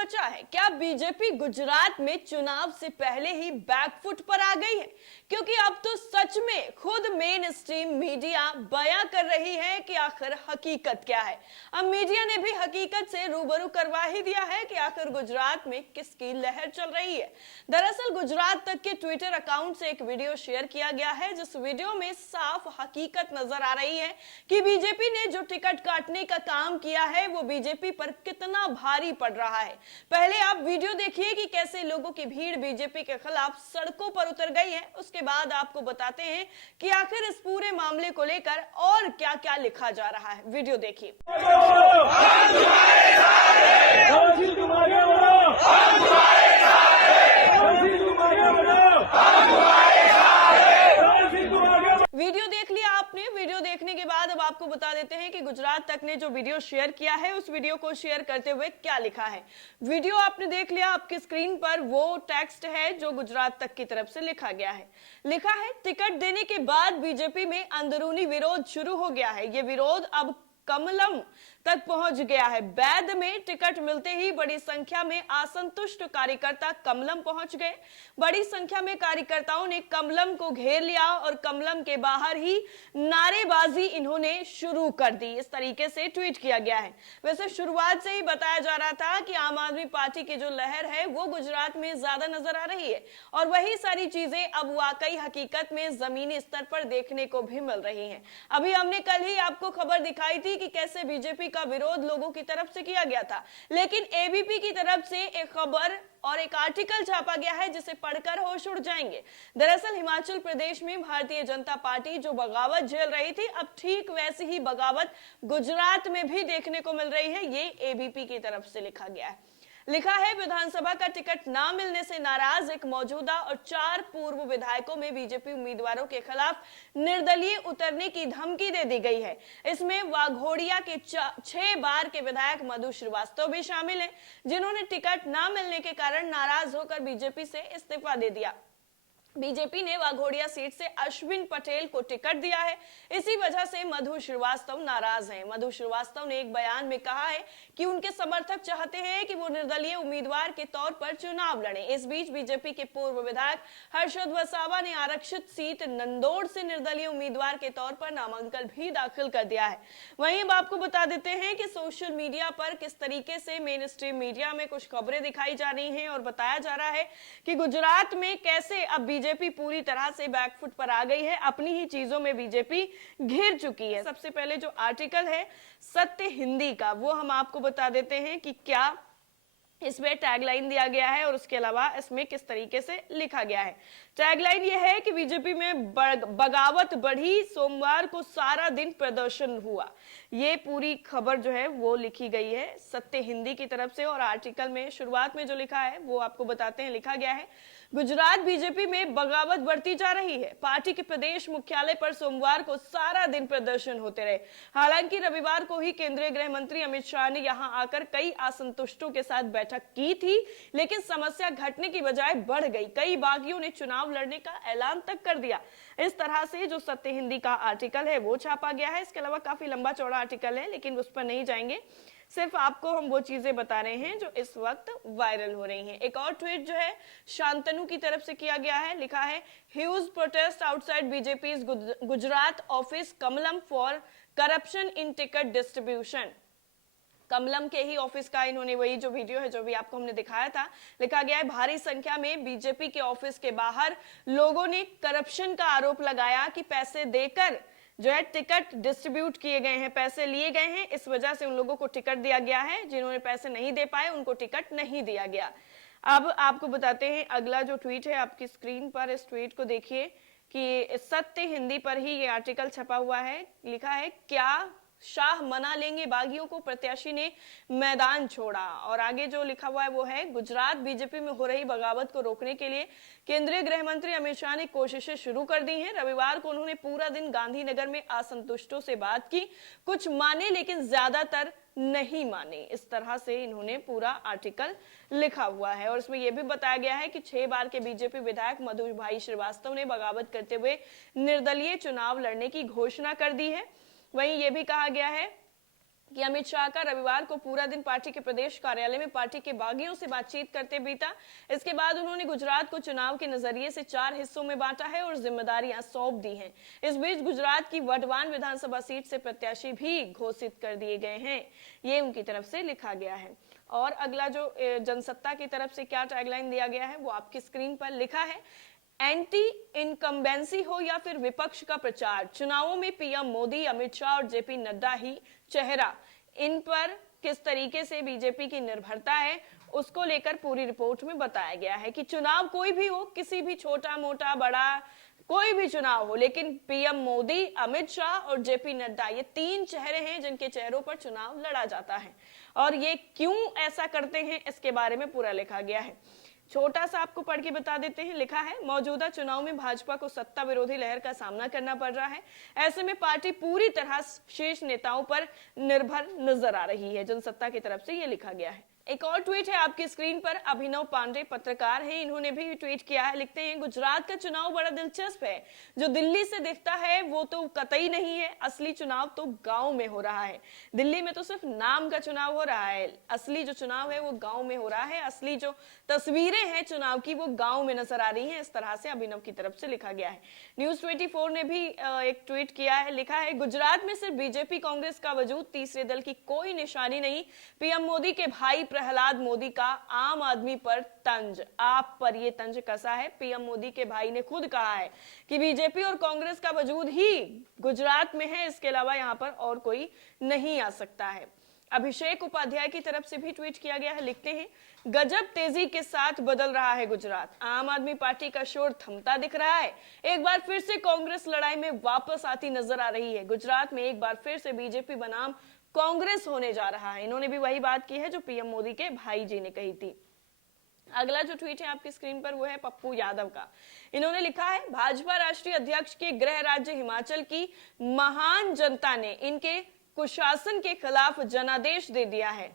बचा है? क्या बीजेपी गुजरात में चुनाव से पहले ही बैकफुट पर आ गई है? क्योंकि अब तो सच में खुद मेन स्ट्रीम मीडिया बयां कर रही है कि आखिर हकीकत क्या है। अब मीडिया ने भी हकीकत से रूबरू करवा ही दिया है कि आखिर गुजरात में किसकी लहर चल रही है। दरअसल गुजरात तक के ट्विटर अकाउंट से एक वीडियो शेयर किया गया है, जिस वीडियो में साफ हकीकत नजर आ रही है कि बीजेपी ने जो टिकट काटने का काम किया है वो बीजेपी पर कितना भारी पड़ रहा है। पहले आप वीडियो देखिए कि कैसे लोगों की भीड़ बीजेपी के खिलाफ सड़कों पर उतर गई है। उसके बाद आपको बताते हैं कि आखिर इस पूरे मामले को लेकर और क्या क्या लिखा जा रहा है। वीडियो देखिए। वीडियो देख लिया आपने। वीडियो देखने के बाद अब आपको बता देते हैं कि गुजरात तक ने जो वीडियो शेयर किया है उस वीडियो को शेयर करते हुए क्या लिखा है। वीडियो आपने देख लिया, आपकी स्क्रीन पर वो टेक्स्ट है जो गुजरात तक की तरफ से लिखा गया है। लिखा है, टिकट देने के बाद बीजेपी में अंदरूनी विरोध शुरू हो गया है। ये विरोध अब कमलम तक पहुंच गया है। बैद में टिकट मिलते ही बड़ी संख्या में असंतुष्ट कार्यकर्ता कमलम पहुंच गए। बड़ी संख्या में कार्यकर्ताओं ने कमलम को घेर लिया और कमलम के बाहर ही नारेबाजी इन्होंने शुरू कर दी। इस तरीके से ट्वीट किया गया है। वैसे शुरुआत से ही बताया जा रहा था कि आम आदमी पार्टी की जो लहर है वो गुजरात में ज्यादा नजर आ रही है और वही सारी चीजें अब वाकई हकीकत में जमीनी स्तर पर देखने को भी मिल रही है। अभी हमने कल ही आपको खबर दिखाई थी कि कैसे बीजेपी का विरोध लोगों की तरफ से किया गया था, लेकिन एबीपी की तरफ से एक खबर और एक आर्टिकल छापा गया है जिसे पढ़कर होश उड़ जाएंगे। दरअसल हिमाचल प्रदेश में भारतीय जनता पार्टी जो बगावत झेल रही थी, अब ठीक वैसी ही बगावत गुजरात में भी देखने को मिल रही है। ये एबीपी की तरफ से लिखा गया है। लिखा है, विधानसभा का टिकट ना मिलने से नाराज एक मौजूदा और 4 पूर्व विधायकों में बीजेपी उम्मीदवारों के खिलाफ निर्दलीय उतरने की धमकी दे दी गई है। इसमें वाघोड़िया के 6 बार के विधायक मधु श्रीवास्तव भी शामिल हैं, जिन्होंने टिकट ना मिलने के कारण नाराज होकर बीजेपी से इस्तीफा दे दिया। बीजेपी ने वाघोड़िया सीट से अश्विन पटेल को टिकट दिया है। इसी वजह से मधु श्रीवास्तव नाराज हैं। मधु श्रीवास्तव ने एक बयान में कहा है कि उनके समर्थक चाहते हैं कि वो निर्दलीय उम्मीदवार के तौर पर चुनाव लड़ें। इस बीच बीजेपी के पूर्व विधायक हर्षद वसावा ने आरक्षित सीट नंदोड़ से निर्दलीय उम्मीदवार के तौर पर नामांकन भी दाखिल कर दिया है। वहीं अब आपको बता देते हैं कि सोशल मीडिया पर किस तरीके से मेन स्ट्रीम मीडिया में कुछ खबरें दिखाई जा रही हैं और बताया जा रहा है कि गुजरात में कैसे अब बीजेपी पूरी तरह से बैकफुट पर आ गई है। अपनी ही चीजों में बीजेपी घिर चुकी है। सबसे पहले जो आर्टिकल है सत्य हिंदी का, वो हम आपको बता देते हैं कि क्या इसमें टैगलाइन दिया गया है और उसके अलावा इसमें किस तरीके से लिखा गया है। टैगलाइन यह है कि बीजेपी में बगावत बढ़ी, सोमवार को सारा दिन प्रदर्शन हुआ। ये पूरी खबर जो है वो लिखी गई है सत्य हिंदी की तरफ से और आर्टिकल में शुरुआत में जो लिखा है वो आपको बताते हैं। लिखा गया है, गुजरात बीजेपी में बगावत बढ़ती जा रही है। पार्टी के प्रदेश मुख्यालय पर सोमवार को सारा दिन प्रदर्शन होते रहे। हालांकि रविवार को ही केंद्रीय गृह मंत्री अमित शाह ने यहां आकर कई असंतुष्टों के साथ बैठक की थी, लेकिन समस्या घटने की बजाय बढ़ गई। कई बागियों ने चुनाव लड़ने का ऐलान तक कर दिया। इस तरह से जो सत्य हिंदी का आर्टिकल है वो छापा गया है। इसके अलावा काफी लंबा चौड़ा आर्टिकल है, लेकिन उस पर नहीं जाएंगे। सिर्फ आपको हम वो चीजें बता रहे हैं जो इस वक्त वायरल हो रही हैं। एक और ट्वीट जो है शांतनु की तरफ से किया गया है। लिखा है, huge protest outside BJP Gujarat office Kamalam for corruption in ticket distribution. Kamalam के ही ऑफिस का इन्होंने वही जो वीडियो है जो भी आपको हमने दिखाया था, लिखा गया है, भारी संख्या में बीजेपी के ऑफिस के बाहर लोगों ने करप्शन का आरोप लगाया कि पैसे देकर जो है टिकट डिस्ट्रीब्यूट किए गए हैं, पैसे लिए गए हैं। इस वजह से उन लोगों को टिकट दिया गया है, जिन्होंने पैसे नहीं दे पाए उनको टिकट नहीं दिया गया। अब आपको बताते हैं अगला जो ट्वीट है आपकी स्क्रीन पर, इस ट्वीट को देखिए कि सत्य हिंदी पर ही ये आर्टिकल छपा हुआ है। लिखा है, क्या शाह मना लेंगे बागियों को, प्रत्याशी ने मैदान छोड़ा। और आगे जो लिखा हुआ है वो है, गुजरात बीजेपी में हो रही बगावत को रोकने के लिए केंद्रीय गृह मंत्री अमित शाह ने कोशिशें शुरू कर दी हैं। रविवार को उन्होंने पूरा दिन गांधीनगर में असंतुष्टों से बात की, कुछ माने लेकिन ज्यादातर नहीं माने। इस तरह से इन्होंने पूरा आर्टिकल लिखा हुआ है और इसमें यह भी बताया गया है कि 6 बार के बीजेपी विधायक मधु भाई श्रीवास्तव ने बगावत करते हुए निर्दलीय चुनाव लड़ने की घोषणा कर दी है। वहीं यह भी कहा गया है कि अमित शाह का रविवार को पूरा दिन पार्टी के प्रदेश कार्यालय में पार्टी के बागियों से बातचीत करते बीता। इसके बाद उन्होंने गुजरात को चुनाव के नजरिए से 4 हिस्सों में बांटा है और जिम्मेदारियां सौंप दी हैं। इस बीच गुजरात की वडवान विधानसभा सीट से प्रत्याशी भी घोषित कर दिए गए हैं, ये उनकी तरफ से लिखा गया है। और अगला जो जनसत्ता की तरफ से क्या टैगलाइन दिया गया है वो आपकी स्क्रीन पर लिखा है। एंटी इनकम्बेंसी हो या फिर विपक्ष का प्रचार, चुनावों में पीएम मोदी, अमित शाह और जेपी नड्डा ही चेहरा। इन पर किस तरीके से बीजेपी की निर्भरता है उसको लेकर पूरी रिपोर्ट में बताया गया है कि चुनाव कोई भी हो, किसी भी छोटा मोटा बड़ा कोई भी चुनाव हो, लेकिन पीएम मोदी, अमित शाह और जेपी नड्डा ये 3 चेहरे हैं जिनके चेहरों पर चुनाव लड़ा जाता है। और ये क्यों ऐसा करते हैं इसके बारे में पूरा लिखा गया है। छोटा सा आपको पढ़ के बता देते हैं। लिखा है, मौजूदा चुनाव में भाजपा को सत्ता विरोधी लहर का सामना करना पड़ रहा है। ऐसे में पार्टी पूरी तरह शीर्ष नेताओं पर निर्भर नजर आ रही है। जनसत्ता की तरफ से ये लिखा गया है। एक और ट्वीट है आपकी स्क्रीन पर। अभिनव पांडे पत्रकार हैं, इन्होंने भी ट्वीट किया है। लिखते हैं, गुजरात का चुनाव बड़ा दिलचस्प है। जो दिल्ली से दिखता है वो तो कतई नहीं है, असली चुनाव तो गांव में हो रहा है। दिल्ली में तो सिर्फ नाम का चुनाव हो रहा है, असली जो चुनाव है वो गांव में हो रहा है। असली जो तस्वीरें हैं चुनाव की वो गांव में नजर आ रही हैं। इस तरह से अभिनव की तरफ से लिखा गया है। न्यूज 24 ने भी एक ट्वीट किया है। लिखा है, गुजरात में सिर्फ बीजेपी कांग्रेस का वजूद, तीसरे दल की कोई निशानी नहीं। पीएम मोदी के भाई प्रहलाद मोदी का आम आदमी पर तंज, आप पर ये तंज कसा है। पीएम मोदी के भाई ने खुद कहा है कि बीजेपी और कांग्रेस का वजूद ही गुजरात में है, इसके अलावा यहां पर और कोई नहीं आ सकता है। अभिषेक उपाध्याय की तरफ से भी ट्वीट किया गया है। लिखते हैं, गजब तेजी के साथ बदल रहा है गुजरात, आम आदमी पार्टी का शोर थमता दिख रहा है। एक बार फिर से कांग्रेस लड़ाई में वापस आती नजर आ रही है। गुजरात में एक बार फिर से बीजेपी बनाम कांग्रेस होने जा रहा है। इन्होंने भी वही बात की है जो पीएम मोदी के भाई जी ने कही थी। अगला जो ट्वीट है आपकी स्क्रीन पर वो है पप्पू यादव का। इन्होंने लिखा है, भाजपा राष्ट्रीय अध्यक्ष के गृह राज्य हिमाचल की महान जनता ने इनके कुशासन के खिलाफ जनादेश दे दिया है।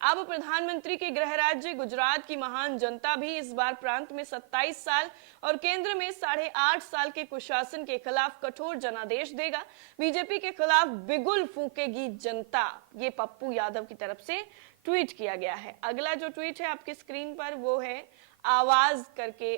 अब प्रधानमंत्री के गृह राज्य गुजरात की महान जनता भी इस बार प्रांत में 27 साल और केंद्र में 8.5 साल के कुशासन के खिलाफ कठोर जनादेश देगा। बीजेपी के खिलाफ बिगुल फूकेगी जनता, ये पप्पू यादव की तरफ से ट्वीट किया गया है। अगला जो ट्वीट है आपकी स्क्रीन पर वो है आवाज करके,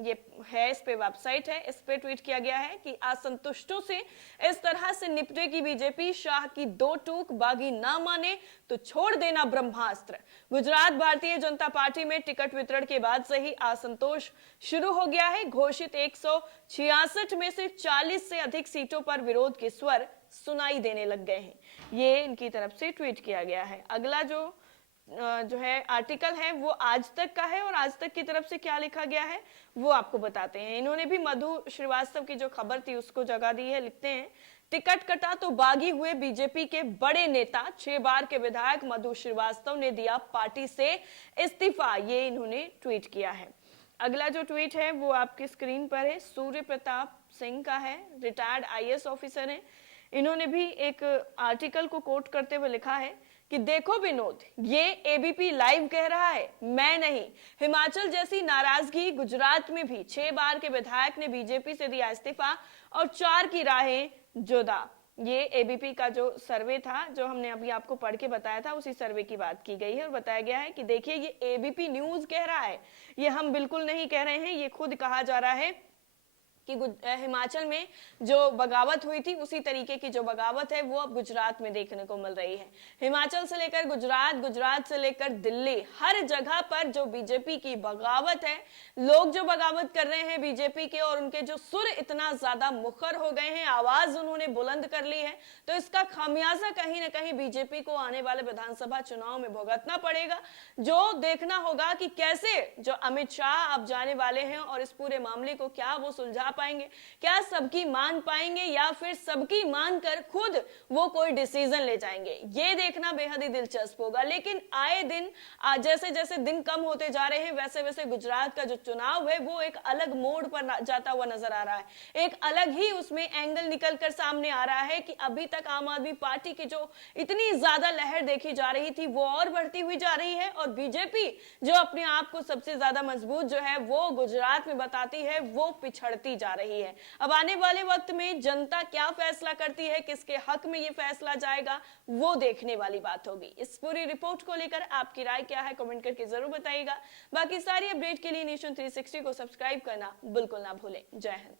ये है, इस पे वेबसाइट है, इस पे ट्वीट किया गया है कि असंतुष्टों से इस तरह से निपटेगी बीजेपी, शाह की 2 टूक, बागी ना माने तो छोड़ देना ब्रह्मास्त्र। गुजरात भारतीय जनता पार्टी में टिकट वितरण के बाद से ही असंतोष शुरू हो गया है। घोषित 166 में से 40 से अधिक सीटों पर विरोध के स्वर सुनाई देने लग गए हैं। ये इनकी तरफ से ट्वीट किया गया है। अगला जो है आर्टिकल है वो आज तक का है और आज तक की तरफ से क्या लिखा गया है वो आपको बताते हैं। इन्होंने भी मधु श्रीवास्तव की जो खबर थी उसको जगह दी है। लिखते हैं, टिकट कटा तो बागी हुए बीजेपी के बड़े नेता, 6 बार के विधायक मधु श्रीवास्तव ने दिया पार्टी से इस्तीफा, ये इन्होंने ट्वीट किया है। अगला जो ट्वीट है वो आपकी स्क्रीन पर है, सूर्य प्रताप सिंह का है, रिटायर्ड आईएएस ऑफिसर है। इन्होंने भी एक आर्टिकल को कोट करते हुए लिखा है कि देखो विनोद, ये एबीपी लाइव कह रहा है, मैं नहीं। हिमाचल जैसी नाराजगी गुजरात में भी 6 बार के विधायक ने बीजेपी से दिया इस्तीफा और 4 की राहें जुदा। ये एबीपी का जो सर्वे था जो हमने अभी आपको पढ़ के बताया था उसी सर्वे की बात की गई है और बताया गया है कि देखिए ये एबीपी न्यूज कह रहा है, ये हम बिल्कुल नहीं कह रहे हैं। ये खुद कहा जा रहा है कि हिमाचल में जो बगावत हुई थी उसी तरीके की जो बगावत है वो अब गुजरात में देखने को मिल रही है। हिमाचल से लेकर गुजरात, गुजरात से लेकर दिल्ली, हर जगह पर जो बीजेपी की बगावत है, लोग जो बगावत कर रहे हैं बीजेपी के और उनके जो सुर इतना ज्यादा मुखर हो गए हैं, आवाज उन्होंने बुलंद कर ली है, तो इसका खामियाजा कहीं ना कहीं बीजेपी को आने वाले विधानसभा चुनाव में भुगतना पड़ेगा। जो देखना होगा कि कैसे जो अमित शाह अब जाने वाले हैं और इस पूरे मामले को क्या वो सुलझा पाएंगे, क्या सबकी मान पाएंगे या फिर सबकी मानकर खुद वो कोई डिसीजन ले जाएंगे, ये देखना बेहद ही दिलचस्प होगा। लेकिन आए दिन जैसे जैसे दिन कम होते जा रहे हैं वैसे वैसे गुजरात का जो चुनाव है वो एक अलग मोड़ पर जाता हुआ नजर आ रहा है। एक अलग ही उसमें एंगल निकलकर सामने आ रहा है कि अभी तक आम आदमी पार्टी की जो इतनी ज्यादा लहर देखी जा रही थी वो और बढ़ती हुई जा रही है और बीजेपी जो अपने आप को सबसे ज्यादा मजबूत जो है वो गुजरात में बताती है वो पिछड़ती जा जा रही है। अब आने वाले वक्त में जनता क्या फैसला करती है, किसके हक में ये फैसला जाएगा, वो देखने वाली बात होगी। इस पूरी रिपोर्ट को लेकर आपकी राय क्या है, कमेंट करके जरूर बताइएगा। बाकी सारी अपडेट के लिए नेशन 360 को सब्सक्राइब करना बिल्कुल ना भूलें। जय हिंद।